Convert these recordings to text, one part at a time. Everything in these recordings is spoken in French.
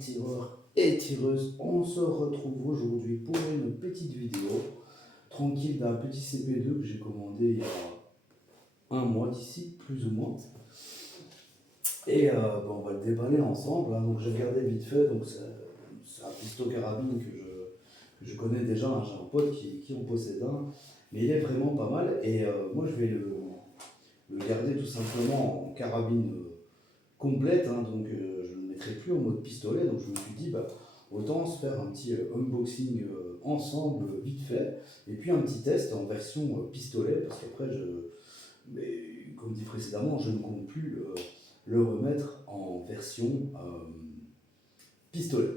tireurs et tireuses, on se retrouve aujourd'hui pour une petite vidéo tranquille d'un petit CP2 que j'ai commandé il y a un mois d'ici, plus ou moins. Et on va le déballer ensemble, hein. Donc j'ai regardé vite fait, donc c'est un pistolet carabine que je connais déjà, hein. J'ai un pote qui en possède un, mais il est vraiment pas mal. Et moi je vais le garder tout simplement en carabine complète, hein. Donc je ne le mettrai plus en mode pistolet. Donc je me suis dit, autant se faire un petit unboxing ensemble vite fait, et puis un petit test en version pistolet, parce qu'après, comme dit précédemment, je ne compte plus le remettre en version pistolet.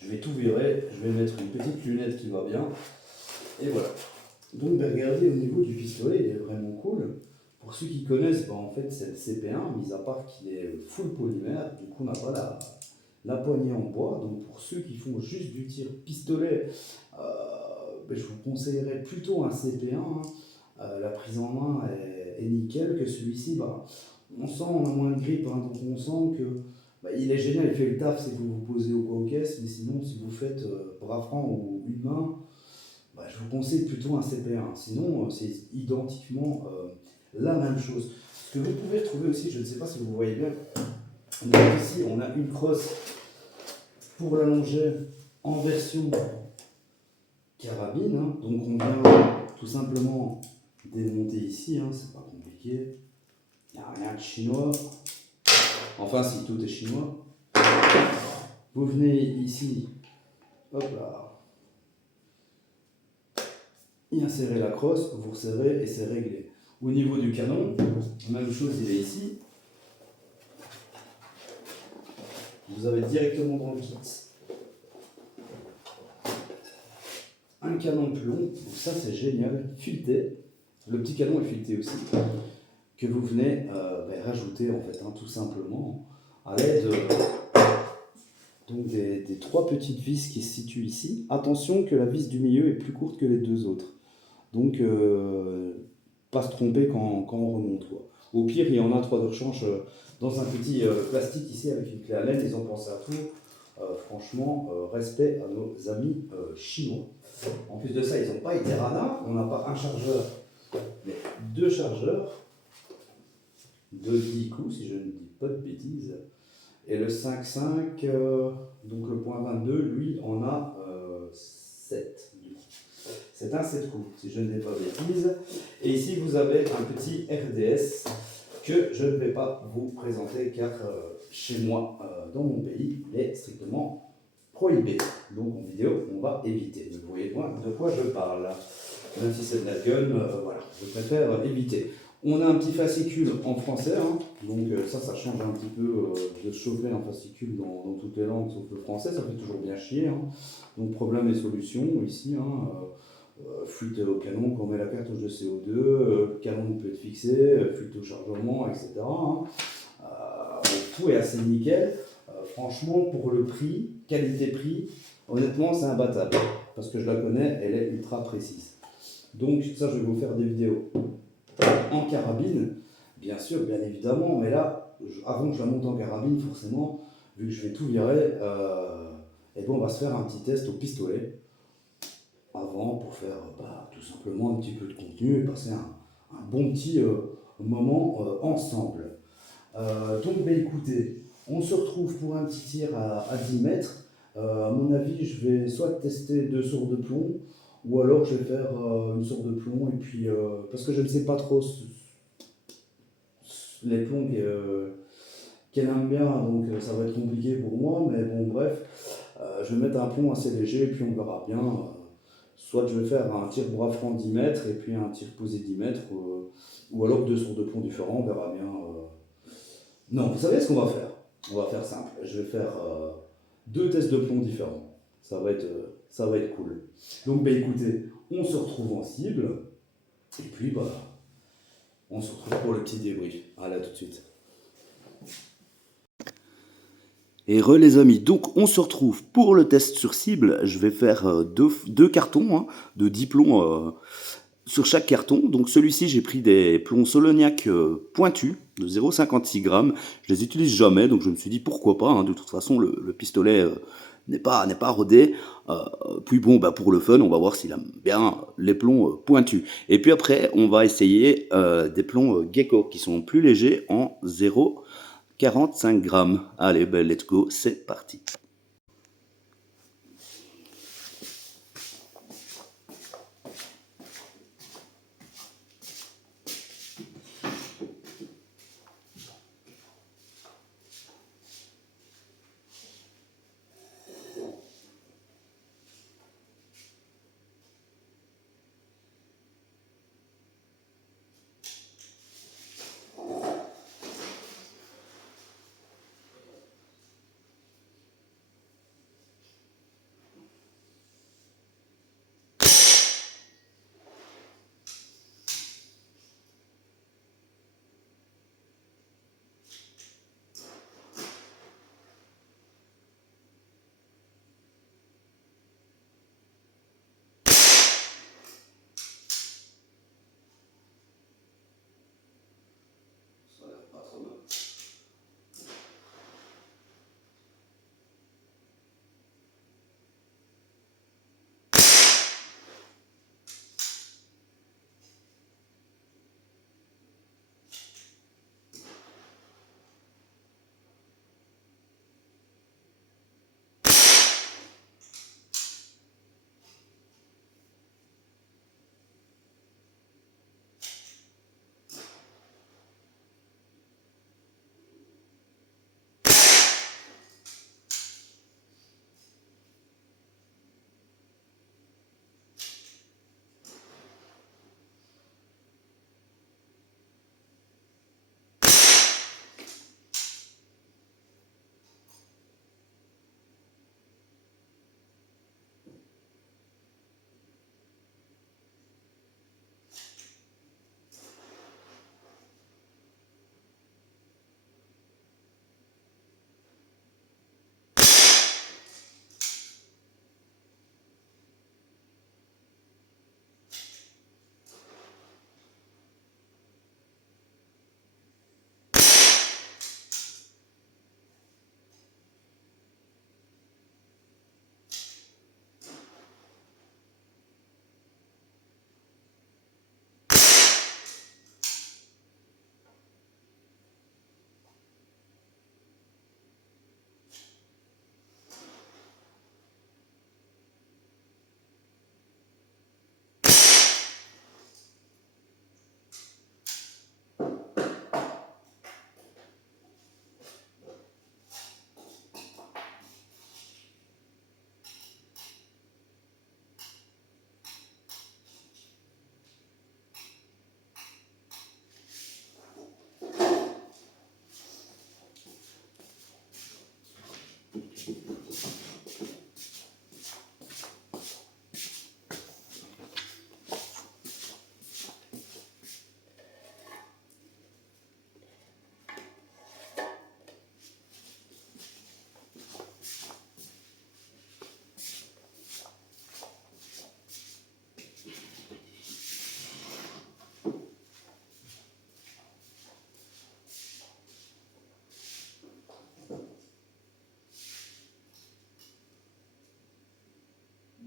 Je vais tout virer, je vais mettre une petite lunette qui va bien, et voilà. Donc regardez, au niveau du pistolet, il est vraiment cool. Pour ceux qui connaissent, en fait c'est le CP1, mis à part qu'il est full polymère, du coup on n'a pas la poignée en bois. Donc pour ceux qui font juste du tir pistolet, je vous conseillerais plutôt un CP1, hein. La prise en main est nickel, que celui-ci, on sent, on a moins de grippe, hein, donc on sent que il est génial, il fait le taf si vous vous posez au coin aux caisses, mais sinon si vous faites bras franc ou une main, je vous conseille plutôt un CP1. Sinon c'est identiquement la même chose. Ce que vous pouvez retrouver aussi, je ne sais pas si vous voyez bien, donc ici on a une crosse pour l'allonger en version carabine, hein. Donc on vient tout simplement démonter ici, hein, c'est pas compliqué, il n'y a rien de chinois, enfin si, tout est chinois. Vous venez ici, hop là, y insérer la crosse, vous resserrez et c'est réglé. Au niveau du canon, même chose, il est ici. Vous avez directement dans le kit un canon plus long, donc ça c'est génial, fileté. Le petit canon est fileté aussi, que vous venez rajouter en fait, hein, tout simplement à l'aide des trois petites vis qui se situent ici. Attention que la vis du milieu est plus courte que les deux autres, donc pas se tromper quand on remonte, quoi. Au pire, il y en a trois de rechange dans un petit plastique ici avec une clé à laine. Ils ont pensé à tout. Franchement, respect à nos amis chinois. En plus de ça, ils n'ont pas été radins. On n'a pas un chargeur, mais deux chargeurs de 10 coups, si je ne dis pas de bêtises. Et le 5.5, donc le point 22, lui, en a 7. C'est un 7 coups, si je ne dis pas de bêtises. Et ici, vous avez un petit RDS que je ne vais pas vous présenter car chez moi, dans mon pays, il est strictement prohibé. Donc en vidéo, on va éviter. Vous voyez de quoi je parle. Même si c'est de la gun, voilà, je préfère éviter. On a un petit fascicule en français, hein. Donc ça change un petit peu de chauffer un fascicule dans toutes les langues sauf le français, ça fait toujours bien chier, hein. Donc problème et solution ici, hein. Fuite au canon quand on met la cartouche de CO2, canon peut être fixé, fuite au chargement, etc., hein. Tout est assez nickel. Franchement, pour le prix, qualité-prix, honnêtement, c'est imbattable. Parce que je la connais, elle est ultra précise. Donc ça, je vais vous faire des vidéos en carabine, bien sûr, bien évidemment. Mais là, avant que je la monte en carabine, forcément, vu que je vais tout virer, on va se faire un petit test au pistolet avant pour faire tout simplement un petit peu de contenu et passer un bon petit moment ensemble. Donc écoutez, on se retrouve pour un petit tir à 10 mètres. À mon avis, je vais soit tester 2 sorts de plomb, ou alors je vais faire une sorte de plomb, et puis parce que je ne sais pas trop les plombs qu'elle aime bien, donc ça va être compliqué pour moi, mais bon bref, je vais mettre un plomb assez léger, et puis on verra bien. Soit je vais faire un tir bras franc 10 mètres, et puis un tir posé 10 mètres, ou alors 2 sorts de plomb différents, on verra bien. Non, vous savez ce qu'on va faire? On va faire simple. Je vais faire 2 tests de plomb différents. Ça va être cool. Donc, écoutez, on se retrouve en cible. Et puis, on se retrouve pour le petit débrief. Allez, à tout de suite. Et les amis, donc on se retrouve pour le test sur cible. Je vais faire deux cartons, hein, de 10 plombs sur chaque carton. Donc celui-ci, j'ai pris des plombs Soloniac pointus de 0,56 grammes. Je les utilise jamais, donc je me suis dit pourquoi pas, hein. De toute façon, le pistolet n'est pas rodé. Puis bon, bah, pour le fun, on va voir s'il aime bien les plombs pointus. Et puis après, on va essayer des plombs Gecko qui sont plus légers en 0,45 grammes. Allez, ben, let's go, c'est parti.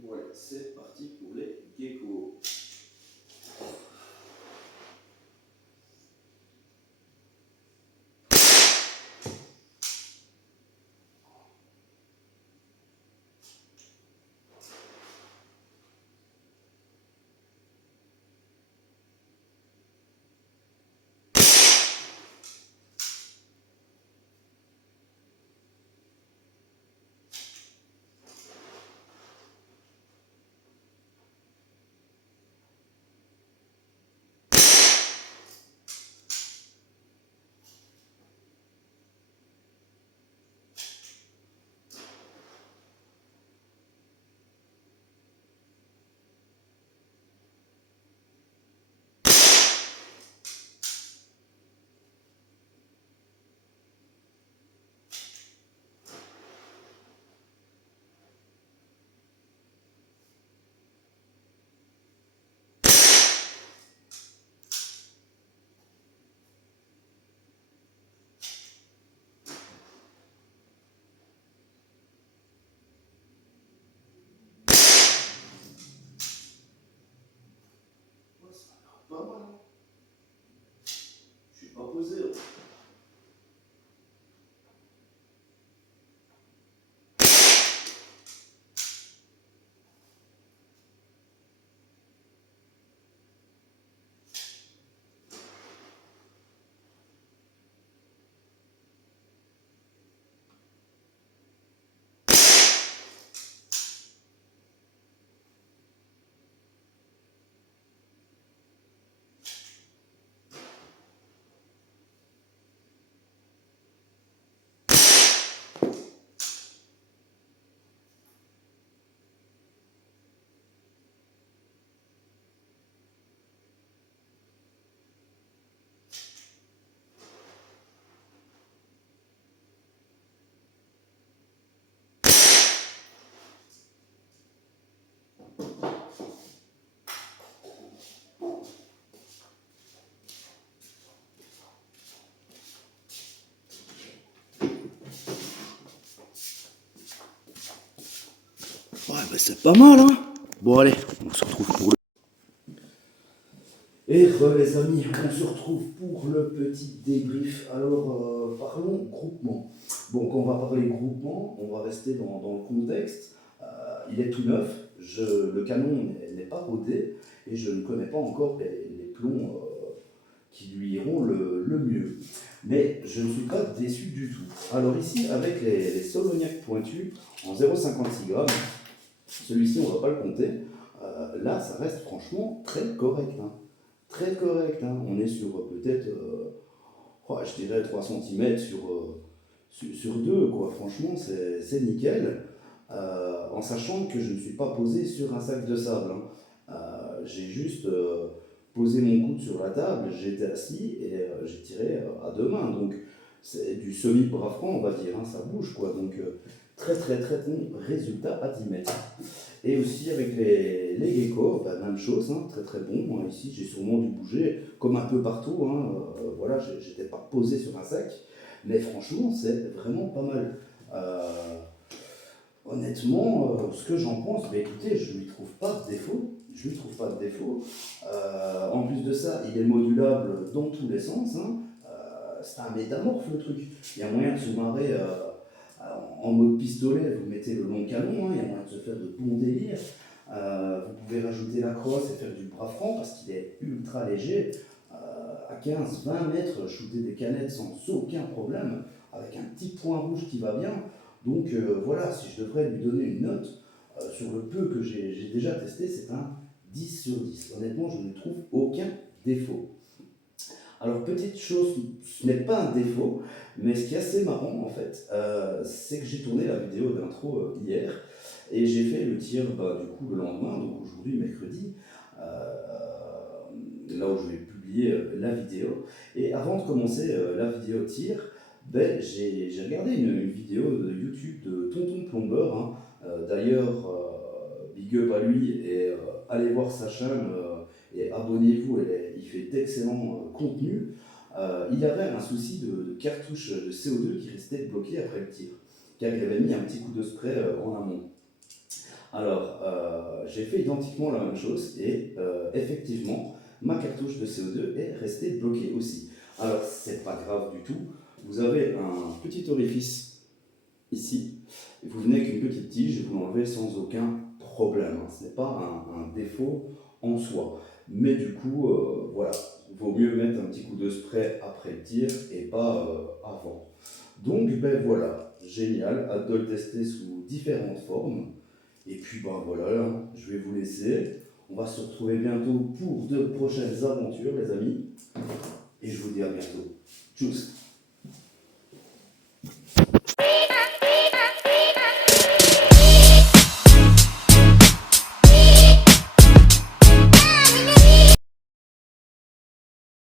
Ouais, c'est parti pour les geckos. Ouais, bah c'est pas mal, hein. Bon, allez, on se retrouve pour le... Et les amis, on se retrouve pour le petit débrief. Alors, parlons groupement. Bon, quand on va parler groupement, on va rester dans le contexte. Il est tout neuf, le canon n'est pas rodé et je ne connais pas encore les plombs qui lui iront le mieux. Mais je ne suis pas déçu du tout. Alors ici, avec les Solognac pointus en 0,56 grammes, celui-ci on ne va pas le compter, là ça reste franchement très correct. Hein. Très correct, hein. On est sur peut-être, je dirais 3 cm sur 2, quoi. Franchement, c'est nickel. En sachant que je ne suis pas posé sur un sac de sable. Hein. J'ai juste posé mon coude sur la table, j'étais assis et j'ai tiré à deux mains. Donc c'est du semi-bras franc, on va dire, hein, ça bouge quoi. Donc très très très bon résultat à 10 mètres. Et aussi avec les geckos, bah, même chose, hein, très très bon. Moi, ici, j'ai sûrement dû bouger comme un peu partout. Hein, voilà, j'étais pas posé sur un sac, mais franchement, c'est vraiment pas mal. Honnêtement, ce que j'en pense, bah, écoutez, je lui trouve pas de défaut. Je lui trouve pas de défaut. En plus de ça, il est modulable dans tous les sens. Hein. C'est un métamorphe le truc. Il y a moyen de se marrer en mode pistolet, vous mettez le long canon, hein, il y a moyen de se faire de bons délires. Vous pouvez rajouter la crosse et faire du bras franc parce qu'il est ultra léger. À 15-20 mètres, shooter des canettes sans aucun problème, avec un petit point rouge qui va bien. Donc voilà, si je devrais lui donner une note, sur le peu que j'ai déjà testé, c'est un 10 sur 10. Honnêtement, je ne trouve aucun défaut. Alors, petite chose, ce n'est pas un défaut, mais ce qui est assez marrant en fait, c'est que j'ai tourné la vidéo d'intro hier et j'ai fait le tir bah, du coup le lendemain, donc aujourd'hui, mercredi, là où je vais publier la vidéo. Et avant de commencer la vidéo tir, ben, j'ai regardé une vidéo de YouTube de Tonton Plombeur. Hein. D'ailleurs, big up à lui et allez voir sa chaîne et abonnez-vous, il fait d'excellents contenus. Il avait un souci de cartouche de CO2 qui restait bloquée après le tir, car il avait mis un petit coup de spray en amont. Alors, j'ai fait identiquement la même chose et effectivement, ma cartouche de CO2 est restée bloquée aussi. Alors, c'est pas grave du tout. Vous avez un petit orifice ici. Vous venez avec une petite tige et vous l'enlevez sans aucun problème. Ce n'est pas un défaut en soi. Mais du coup, voilà, il vaut mieux mettre un petit coup de spray après le tir et pas avant. Donc, ben voilà, génial, hâte de le tester sous différentes formes. Et puis, ben voilà, hein, je vais vous laisser. On va se retrouver bientôt pour de prochaines aventures, les amis. Et je vous dis à bientôt. Tchuss!